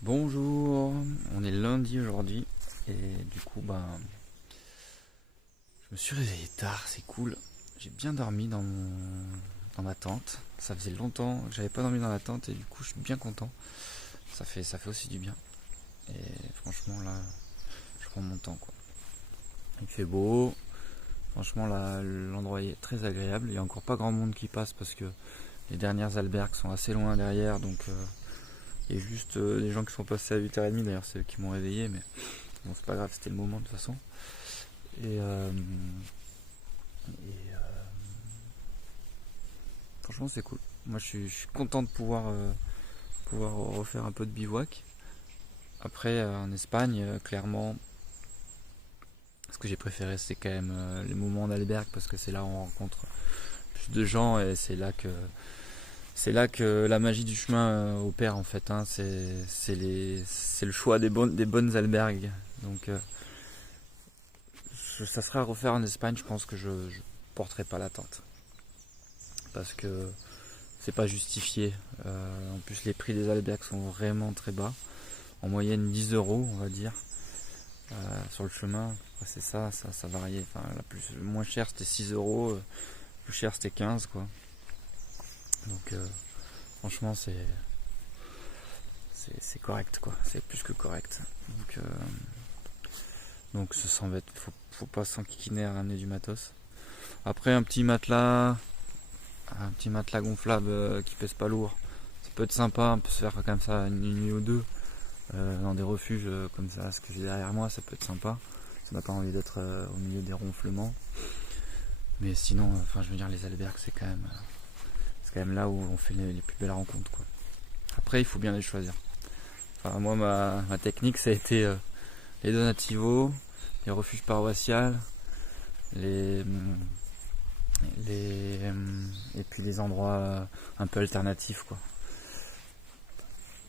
Bonjour, on est lundi aujourd'hui et du coup je me suis réveillé tard, c'est cool. J'ai bien dormi dans ma tente. Ça faisait longtemps que j'avais pas dormi dans la tente et du coup je suis bien content. Ça fait aussi du bien. Et franchement là, je prends mon temps quoi. Il fait beau. Franchement là, l'endroit est très agréable. Il y a encore pas grand monde qui passe parce que les dernières albergues sont assez loin derrière, donc il y a juste des gens qui sont passés à 8h30, d'ailleurs c'est eux qui m'ont réveillé, mais bon c'est pas grave, c'était le moment de toute façon. Et franchement c'est cool. Moi je suis content de pouvoir refaire un peu de bivouac. Après en Espagne, clairement, ce que j'ai préféré c'est quand même les moments d'albergue parce que c'est là où on rencontre plus de gens et c'est là que la magie du chemin opère en fait. Hein. C'est le choix des bonnes albergues. Donc ça serait à refaire en Espagne, je pense que je porterai pas la tente. Parce que c'est pas justifié. En plus les prix des albergues sont vraiment très bas. En moyenne 10 euros on va dire. Sur le chemin, c'est ça variait. Enfin, le moins cher c'était 6 euros, le plus cher c'était 15 quoi. Donc franchement c'est correct quoi, c'est plus que correct. Donc ça s'embête, faut pas s'enquiquiner à ramener du matos. Après un petit matelas gonflable qui pèse pas lourd, ça peut être sympa, on peut se faire comme ça une nuit ou deux dans des refuges comme ça, ce que j'ai derrière moi, ça peut être sympa. Ça n'a pas envie d'être au milieu des ronflements. Mais sinon, je veux dire les albergues c'est quand même là où on fait les plus belles rencontres quoi. Après il faut bien les choisir. Enfin moi ma technique ça a été les donativos, les refuges paroissiales, et puis les endroits un peu alternatifs quoi.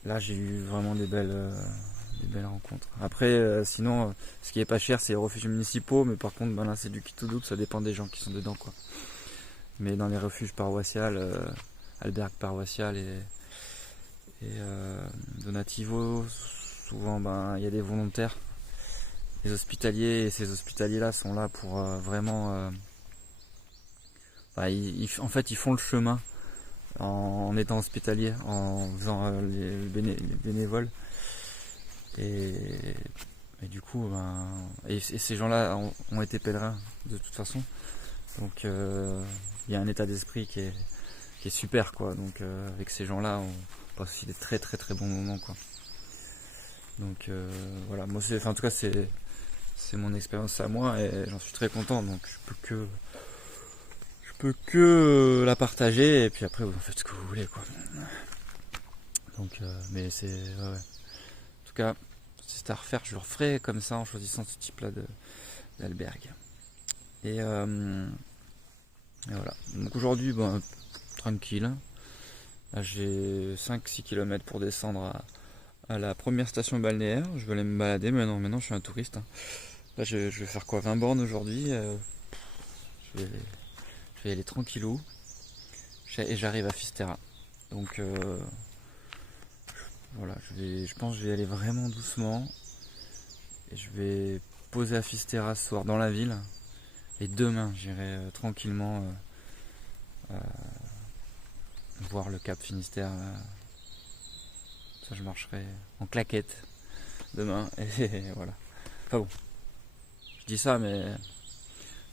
Là j'ai eu vraiment des belles rencontres. Après sinon ce qui est pas cher c'est les refuges municipaux, mais par contre là c'est du qui tout double, ça dépend des gens qui sont dedans quoi. Mais dans les refuges paroissiales, albergues paroissiales et donativos, souvent il y a des volontaires, des hospitaliers, et ces hospitaliers là sont là pour vraiment en fait ils font le chemin en étant hospitaliers, en faisant les bénévoles et du coup et ces gens là ont été pèlerins de toute façon, donc il y a un état d'esprit qui est super quoi. Donc avec ces gens là on passe aussi des très très très bons moments quoi. Donc voilà, moi en tout cas c'est mon expérience à moi et j'en suis très content, donc je peux que la partager et puis après vous en faites ce que vous voulez quoi. Donc mais c'est ouais. En tout cas si c'était à refaire je le referais comme ça en choisissant ce type là d'albergue. Et voilà, donc aujourd'hui tranquille. Là, j'ai 5-6 km pour descendre à la première station balnéaire. Je vais aller me balader, mais maintenant je suis un touriste. Là je vais faire quoi, 20 bornes aujourd'hui. Je vais y aller tranquillou. Et j'arrive à Fisterra. Donc voilà, je pense que je vais y aller vraiment doucement. Et je vais poser à Fisterra ce soir dans la ville. Et demain j'irai tranquillement voir le Cap Finistère. Ça je marcherai en claquette demain. Et voilà. Enfin bon. Je dis ça mais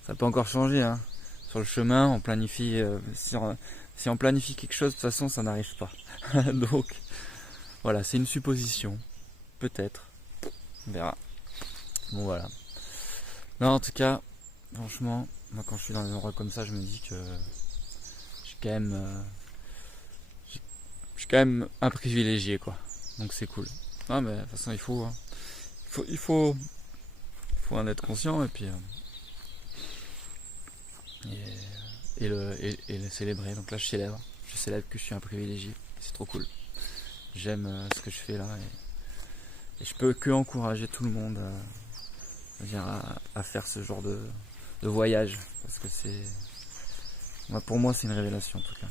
ça peut encore changer hein. Sur le chemin on planifie si on planifie quelque chose de toute façon ça n'arrive pas. Donc voilà, c'est une supposition. Peut-être. On verra. Bon voilà. Non en tout cas, franchement, moi quand je suis dans des endroits comme ça je me dis que je suis quand même un privilégié quoi. Donc c'est cool. Non mais de toute façon il faut hein. Il faut en être conscient et puis et le célébrer. Donc là je célèbre que je suis un privilégié, c'est trop cool. J'aime ce que je fais là Et je peux que encourager tout le monde à faire ce genre de voyage. Parce que pour moi, c'est une révélation en tout cas.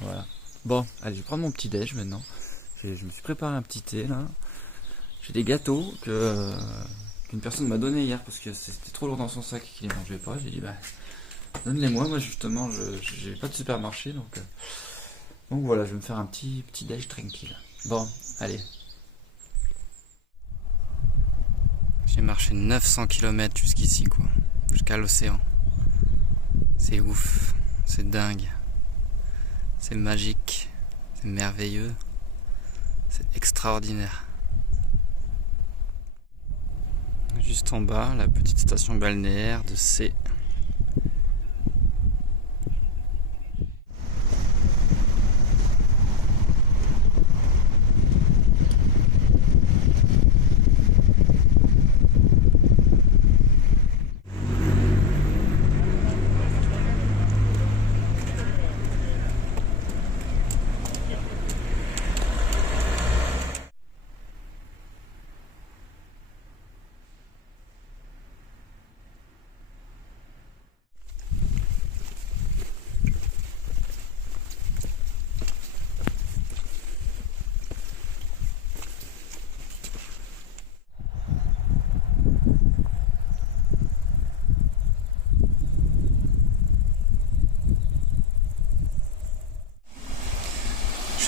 Voilà. Bon, allez, je vais prendre mon petit déj maintenant. Je me suis préparé un petit thé là. J'ai des gâteaux qu'une personne m'a donné hier parce que c'était trop lourd dans son sac et qu'il les mangeait pas. J'ai dit bah donne-les-moi. Moi justement, j'ai pas de supermarché donc voilà, je vais me faire un petit déj tranquille. Bon, allez. J'ai marché 900 km jusqu'ici quoi, jusqu'à l'océan. C'est ouf, c'est dingue, c'est magique, c'est merveilleux, c'est extraordinaire. Juste en bas, la petite station balnéaire de C.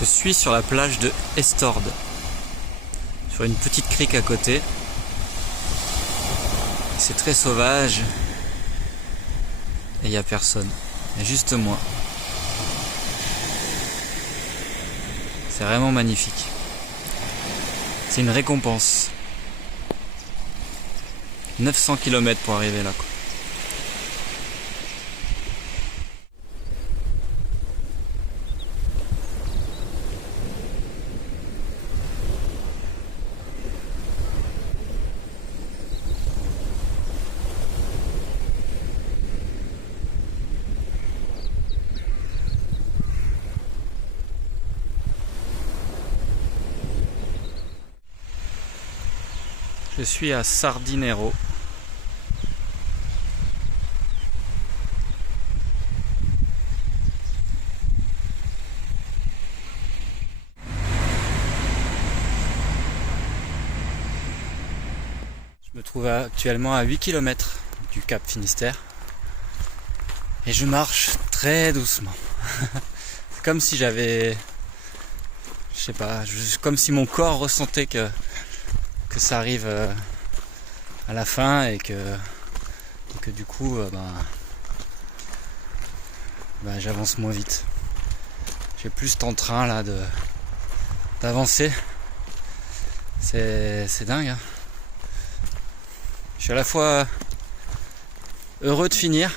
Je suis sur la plage de Estorde, sur une petite crique à côté. C'est très sauvage et il n'y a personne, il y a juste moi. C'est vraiment magnifique. C'est une récompense. 900 km pour arriver là quoi. Je suis à Sardinero. Je me trouve actuellement à 8 km du Cap Finistère. Et je marche très doucement. C'est comme si j'avais... Je sais pas, comme si mon corps ressentait que ça arrive à la fin et que du coup j'avance moins vite. J'ai plus ce train là d'avancer. C'est dingue hein. Je suis à la fois heureux de finir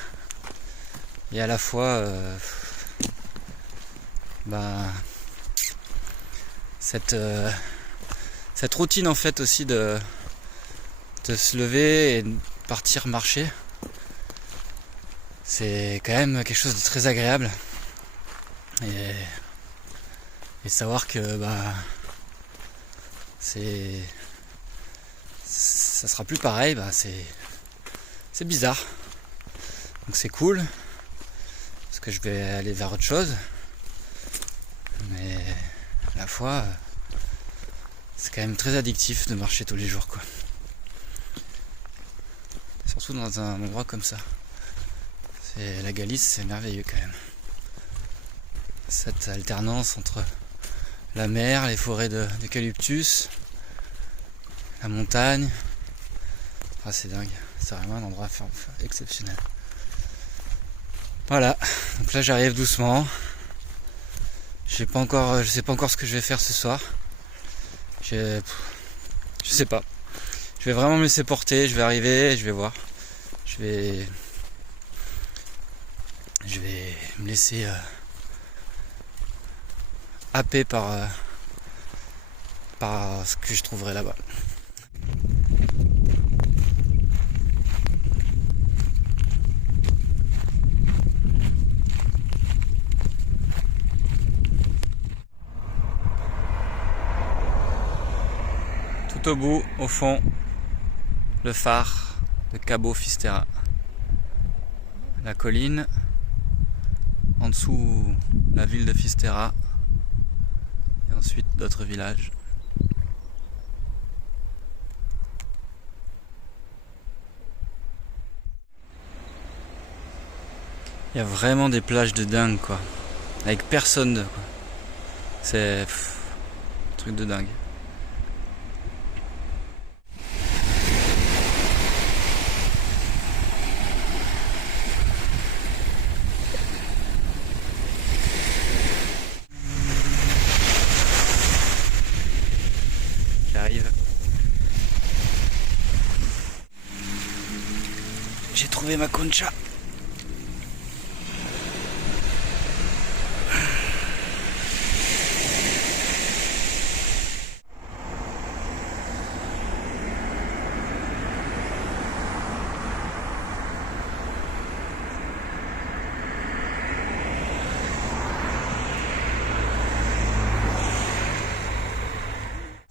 et à la fois cette routine en fait aussi de se lever et de partir marcher, c'est quand même quelque chose de très agréable et savoir que ça sera plus pareil, c'est bizarre, donc c'est cool parce que je vais aller vers autre chose, mais à la fois c'est quand même très addictif de marcher tous les jours quoi. Surtout dans un endroit comme ça. La Galice, c'est merveilleux quand même. Cette alternance entre la mer, les forêts d'eucalyptus, la montagne. Ah, c'est dingue. C'est vraiment un endroit exceptionnel. Voilà. Donc là, j'arrive doucement. Je sais pas encore ce que je vais faire ce soir. Je sais pas. Je vais vraiment me laisser porter, je vais arriver, je vais voir. Je vais me laisser happer par ce que je trouverai là-bas. tout au bout, au fond, le phare de Cabo Finisterre. La colline, en dessous la ville de Finisterre, et ensuite d'autres villages. Il y a vraiment des plages de dingue quoi, avec personne quoi. C'est un truc de dingue. J'arrive. J'ai trouvé ma concha.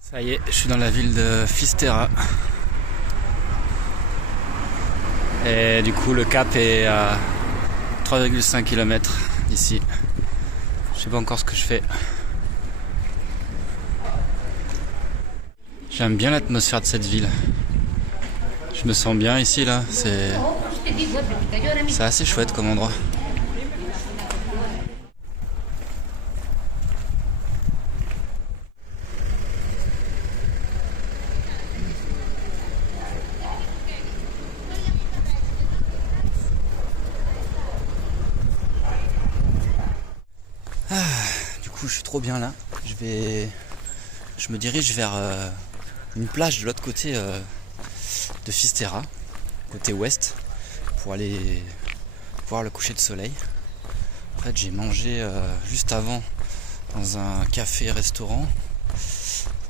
Ça y est, je suis dans la ville de Finisterre. Et du coup, le cap est à 3,5 km d'ici. Je sais pas encore ce que je fais. J'aime bien l'atmosphère de cette ville. Je me sens bien ici là. C'est assez chouette comme endroit. Du coup je suis trop bien là. Je me dirige vers une plage de l'autre côté de Finisterre, côté ouest, pour aller voir le coucher de soleil. En fait j'ai mangé juste avant dans un café-restaurant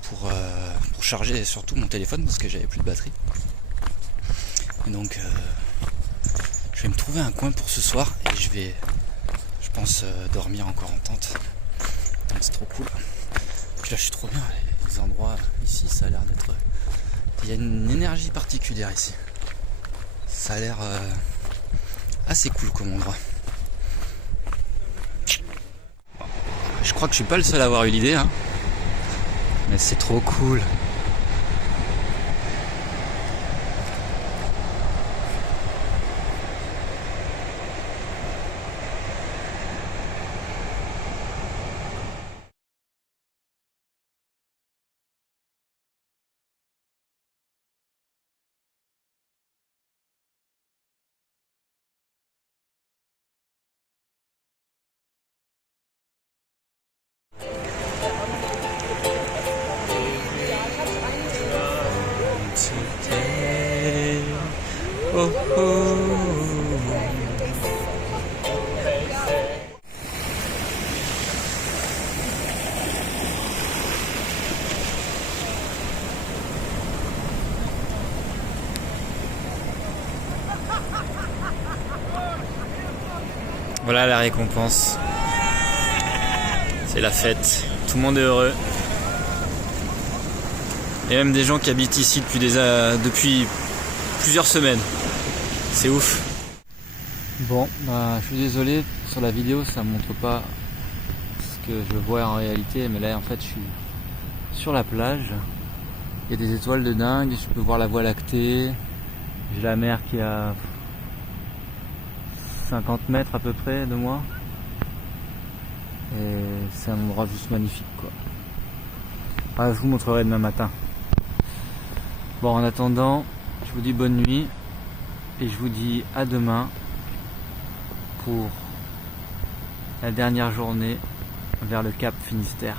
pour charger surtout mon téléphone parce que j'avais plus de batterie. Et donc je vais me trouver un coin pour ce soir et je pense dormir encore en tente. C'est trop cool. Puis là je suis trop bien, les endroits ici ça a l'air d'être... Il y a une énergie particulière ici. Ça a l'air assez cool comme endroit. Je crois que je suis pas le seul à avoir eu l'idée hein. Mais c'est trop cool. Oh oh. Voilà la récompense. C'est la fête. Tout le monde est heureux. Il y a même des gens qui habitent ici depuis plusieurs semaines. C'est ouf. Bon, bah, je suis désolé, sur la vidéo ça montre pas ce que je vois en réalité, mais là en fait je suis sur la plage. Il y a des étoiles de dingue, je peux voir la Voie lactée. J'ai la mer qui est à 50 mètres à peu près de moi. Et c'est un endroit juste magnifique quoi. Ah, je vous montrerai demain matin. Bon, en attendant, je vous dis bonne nuit et je vous dis à demain pour la dernière journée vers le Cap Finisterre.